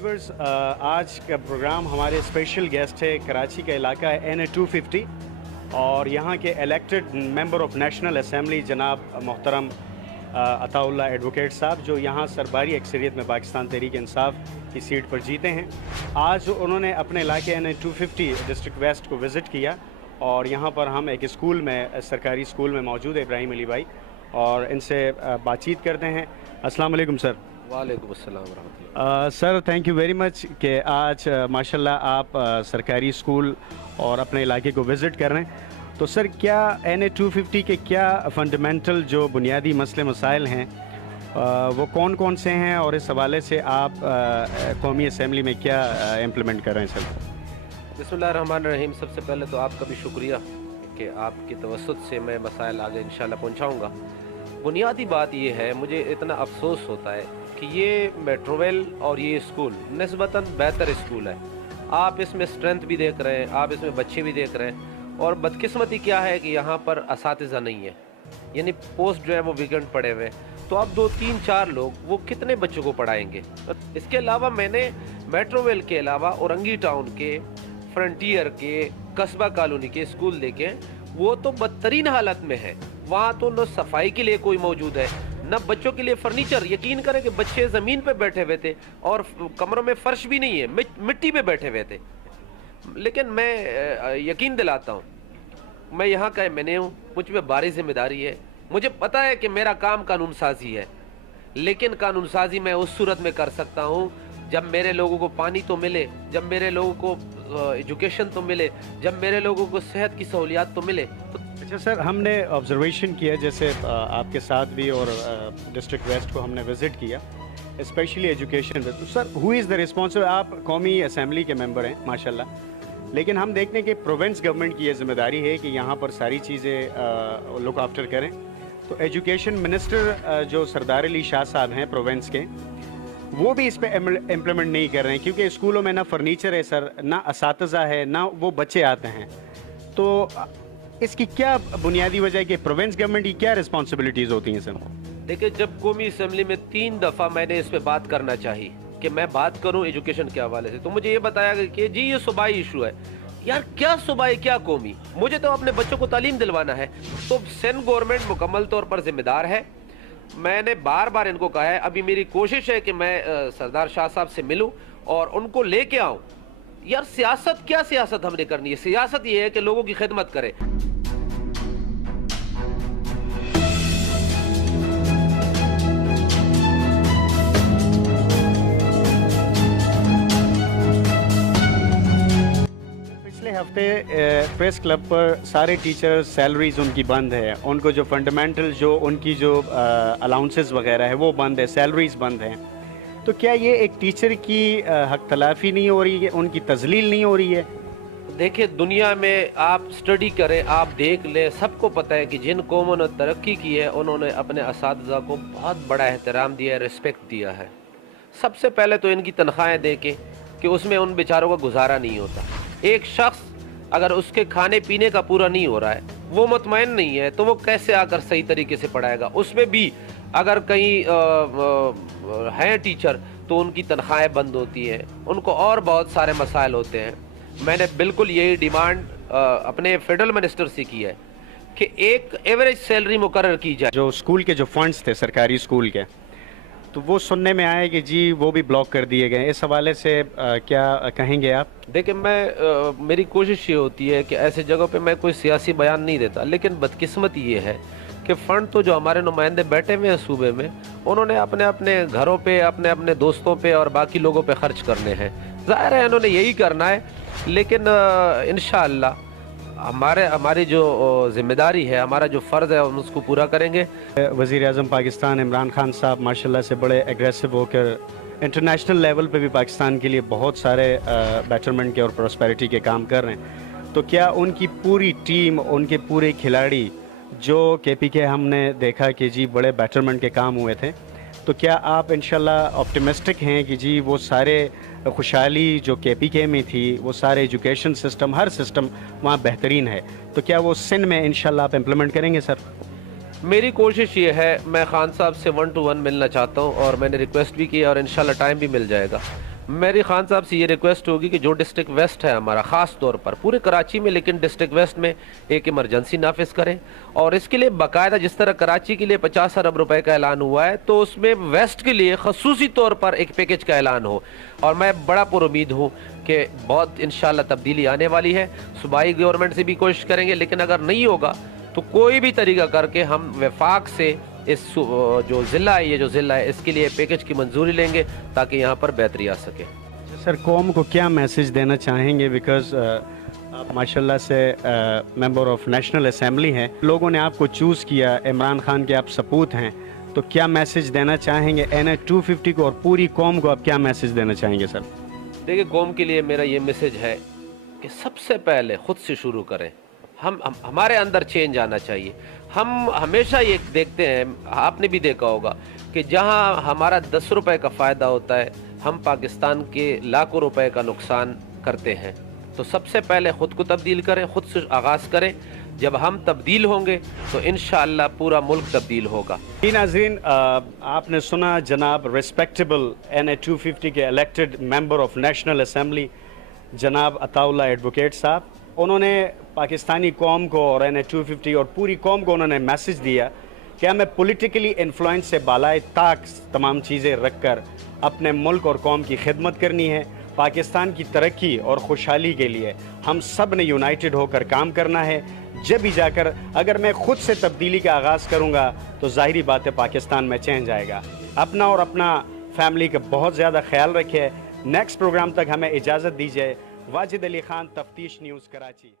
Viewers, आज का programme हमारे स्पेशल गेस्ट है, कराची का इलाका है NA-250 और यहाँ के elected member of national assembly जनाब मोहतरम अताउल्ला एडवोकेट साहब, जो यहाँ सरबारी अक्सरियत में पाकिस्तान तहरीक इंसाफ की सीट पर जीते हैं। आज उन्होंने अपने इलाके NA-250 डिस्ट्रिक्ट वेस्ट को विज़िट किया और यहाँ पर हम एक स्कूल में, सरकारी स्कूल में मौजूद है इब्राहिम अली भाई, और इनसे बातचीत करते हैं। अस्सलाम वालेकुम सर। वालेकुम अस्सलाम रहमतुल्लाह। Sir thank you very much कि आज माशाल्लाह आप सरकारी स्कूल और अपने इलाके को विज़िट कर रहे हैं। तो सर, क्या NA-250 के क्या फ़ंडामेंटल जो बुनियादी मसले मसाइल हैं वो कौन कौन से हैं, और इस हवाले से आप कौमी असम्बली में क्या इम्प्लीमेंट कर रहे हैं सर? बिस्मिल्लाहिर्रहमानिर्रहीम। सबसे पहले तो आपका भी शुक्रिया कि आपकी तवस्सुत से मैं मसाइल आगे इंशाल्लाह पहुँचाऊँगा। बुनियादी बात ये है, मुझे इतना अफसोस होता है कि ये मेट्रोवेल और ये स्कूल निस्बतन बेहतर स्कूल है। आप इसमें स्ट्रेंथ भी देख रहे हैं, आप इसमें बच्चे भी देख रहे हैं, और बदकिस्मती क्या है कि यहाँ पर असातिज़ा नहीं है, यानी पोस्ट जो है वो वीकेंड पड़े हुए हैं। तो अब 2, 3, 4 लोग वो कितने बच्चों को पढ़ाएंगे? इसके अलावा मैंने मेट्रोवेल के अलावा औरंगी टाउन के, फ्रंटियर के, कस्बा कॉलोनी के स्कूल देखे, वो तो बदतरीन हालत में है। वहाँ तो न सफाई के लिए कोई मौजूद है, न बच्चों के लिए फर्नीचर। यकीन करें कि बच्चे ज़मीन पे बैठे हुए थे और कमरों में फ़र्श भी नहीं है, मिट्टी पे बैठे हुए थे। लेकिन मैं यकीन दिलाता हूँ, मैं यहाँ का मैंने हूँ, मुझ पर भारी जिम्मेदारी है। मुझे पता है कि मेरा काम कानून साजी है, लेकिन कानून साजी मैं उस सूरत में कर सकता हूँ जब मेरे लोगों को पानी तो मिले, जब मेरे लोगों को एजुकेशन तो मिले, जब मेरे लोगों को सेहत की सहूलियात तो मिले। तो अच्छा सर, हमने ऑब्जर्वेशन किया, जैसे आपके साथ भी और डिस्ट्रिक्ट वेस्ट को हमने विज़िट किया, स्पेशली एजुकेशन। तो sir, who is the responsible? आप कौमी असम्बली के मेंबर हैं माशाल्लाह, लेकिन हम देखते हैं कि प्रोविंस गवर्नमेंट की ये जिम्मेदारी है कि यहाँ पर सारी चीज़ें लुक आफ्टर करें। तो एजुकेशन मिनिस्टर जो सरदार अली शाह साहब हैं प्रोविंस के, वो भी इस पे इम्प्लीमेंट नहीं कर रहे हैं, क्योंकि स्कूलों में ना फर्नीचर है सर, ना असातिज़ा है, ना वो बच्चे आते हैं। तो इसकी क्या बुनियादी वजह है कि प्रोविंस गवर्नमेंट की क्या रिस्पॉन्सिबिलिटीज़ होती हैं सर? देखिए, जब कौमी असम्बली में 3 दफ़ा मैंने इस पर बात करना चाहिए कि मैं बात करूं एजुकेशन के हवाले से, तो मुझे ये बताया गया कि जी ये सूबाई इशू है। यार क्या सूबाई, क्या कौमी? मुझे तो अपने बच्चों को तालीम दिलवाना है। तो सिंध गवर्नमेंट मुकम्मल तौर पर जिम्मेदार है। मैंने बार बार इनको कहा है, अभी मेरी कोशिश है कि मैं सरदार शाह साहब से मिलूं और उनको लेके आऊं। यार सियासत, क्या सियासत हमने करनी है? सियासत ये है कि लोगों की खिदमत करें। पिछले हफ्ते प्रेस क्लब पर सारे टीचर सैलरीज उनकी बंद है, उनको जो फंडामेंटल जो उनकी जो अलाउंसेस वगैरह है वो बंद है, सैलरीज बंद हैं। तो क्या ये एक टीचर की हक तलाफी नहीं हो रही है, उनकी तजलील नहीं हो रही है? देखिए, दुनिया में आप स्टडी करें, आप देख लें, सबको पता है कि जिन कौमों ने तरक्की की है उन्होंने अपने असातिज़ा को बहुत बड़ा एहतराम दिया है, रिस्पेक्ट दिया है। सबसे पहले तो इनकी तनख्वाहें दे के कि उसमें उन बेचारों का गुजारा नहीं होता। एक शख्स अगर उसके खाने पीने का पूरा नहीं हो रहा है, वो मुतमईन नहीं है, तो वो कैसे आकर सही तरीके से पढ़ाएगा? उसमें भी अगर कहीं हैं टीचर तो उनकी तनख्वाहें बंद होती हैं, उनको और बहुत सारे मसाइल होते हैं। मैंने बिल्कुल यही डिमांड अपने फेडरल मिनिस्टर से की है कि एक एवरेज सैलरी मुकर्रर की जाए। जो स्कूल के जो फंड्स थे सरकारी स्कूल के, तो वो सुनने में आया कि जी वो भी ब्लॉक कर दिए गए। इस हवाले से क्या कहेंगे आप? देखिए, मेरी कोशिश ये होती है कि ऐसे जगहों पे मैं कोई सियासी बयान नहीं देता, लेकिन बदकिस्मती ये है कि फ़ंड तो जो हमारे नुमाइंदे बैठे हुए हैं सूबे में, उन्होंने अपने अपने घरों पे, अपने अपने दोस्तों पे और बाकी लोगों पे खर्च करने हैं। ज़ाहिर है उन्होंने यही करना है, लेकिन इंशाअल्लाह हमारी जो ज़िम्मेदारी है, हमारा जो फ़र्ज़ है, हम उसको पूरा करेंगे। वज़ीर आज़म पाकिस्तान इमरान खान साहब माशाल्लाह से बड़े एग्रेसिव होकर इंटरनेशनल लेवल पे भी पाकिस्तान के लिए बहुत सारे बेटरमेंट के और प्रॉस्पेरिटी के काम कर रहे हैं। तो क्या उनकी पूरी टीम, उनके पूरे खिलाड़ी जो KPK हमने देखा कि जी बड़े बेटरमेंट के काम हुए थे, तो क्या आप इंशाल्लाह ऑप्टिमिस्टिक हैं कि जी वो सारे खुशहाली जो KPK में थी, वो सारे एजुकेशन सिस्टम, हर सिस्टम वहाँ बेहतरीन है, तो क्या वो सिंध में इंशाल्लाह आप इम्प्लीमेंट करेंगे सर? मेरी कोशिश ये है, मैं खान साहब से 1 to 1 मिलना चाहता हूँ और मैंने रिक्वेस्ट भी की और इंशाल्लाह टाइम भी मिल जाएगा। मेरी खान साहब से ये रिक्वेस्ट होगी कि जो डिस्ट्रिक्ट वेस्ट है हमारा, ख़ास तौर पर पूरे कराची में, लेकिन डिस्ट्रिक्ट वेस्ट में एक इमरजेंसी नाफिज करें। और इसके लिए बाकायदा, जिस तरह कराची के लिए 50 अरब रुपए का ऐलान हुआ है, तो उसमें वेस्ट के लिए खसूसी तौर पर एक पैकेज का ऐलान हो। और मैं बड़ा पुरुमीद हूँ कि बहुत इंशाल्लाह तब्दीली आने वाली है। सूबाई गवर्नमेंट से भी कोशिश करेंगे, लेकिन अगर नहीं होगा तो कोई भी तरीका करके हम वफाक से इस जो ज़िला है, ये जो ज़िला है, इसके लिए पैकेज की मंजूरी लेंगे ताकि यहाँ पर बेहतरी आ सके। सर, कौम को क्या मैसेज देना चाहेंगे? बिकॉज आप माशाल्लाह से मेंबर ऑफ नेशनल असेंबली हैं, लोगों ने आपको चूज़ किया, इमरान खान के आप सपूत हैं, तो क्या मैसेज देना चाहेंगे NH 250 को और पूरी कौम को आप क्या मैसेज देना चाहेंगे सर? देखिए, कौम के लिए मेरा ये मैसेज है कि सबसे पहले ख़ुद से शुरू करें। हमारे अंदर चेंज आना चाहिए। हम हमेशा ये देखते हैं, आपने भी देखा होगा कि जहां हमारा 10 रुपए का फ़ायदा होता है, हम पाकिस्तान के लाखों रुपए का नुकसान करते हैं। तो सबसे पहले ख़ुद को तब्दील करें, ख़ुद से आगाज़ करें। जब हम तब्दील होंगे तो इंशाअल्लाह पूरा मुल्क तब्दील होगा। नाज़रीन, आपने सुना जनाब रिस्पेक्टेबल NH 250 के elected member of national assembly जनाब अताउल्लाह एडवोकेट साहब। उन्होंने पाकिस्तानी कौम को और NH 250 और पूरी कौम को उन्होंने मैसेज दिया कि हमें पॉलिटिकली इन्फ्लुएंस से बालाए ताक तमाम चीज़ें रख कर अपने मुल्क और कौम की खिदमत करनी है। पाकिस्तान की तरक्की और खुशहाली के लिए हम सब ने यूनाइटेड होकर काम करना है। जब भी जाकर अगर मैं ख़ुद से तब्दीली का आगाज़ करूँगा तो ज़ाहिरी बात है पाकिस्तान में चेंज आएगा। अपना और अपना फैमिली का बहुत ज़्यादा ख्याल रखिए। नेक्स्ट प्रोग्राम तक हमें इजाज़त दीजिए। वाजिद अली खान, तफ्तीश न्यूज़, कराची।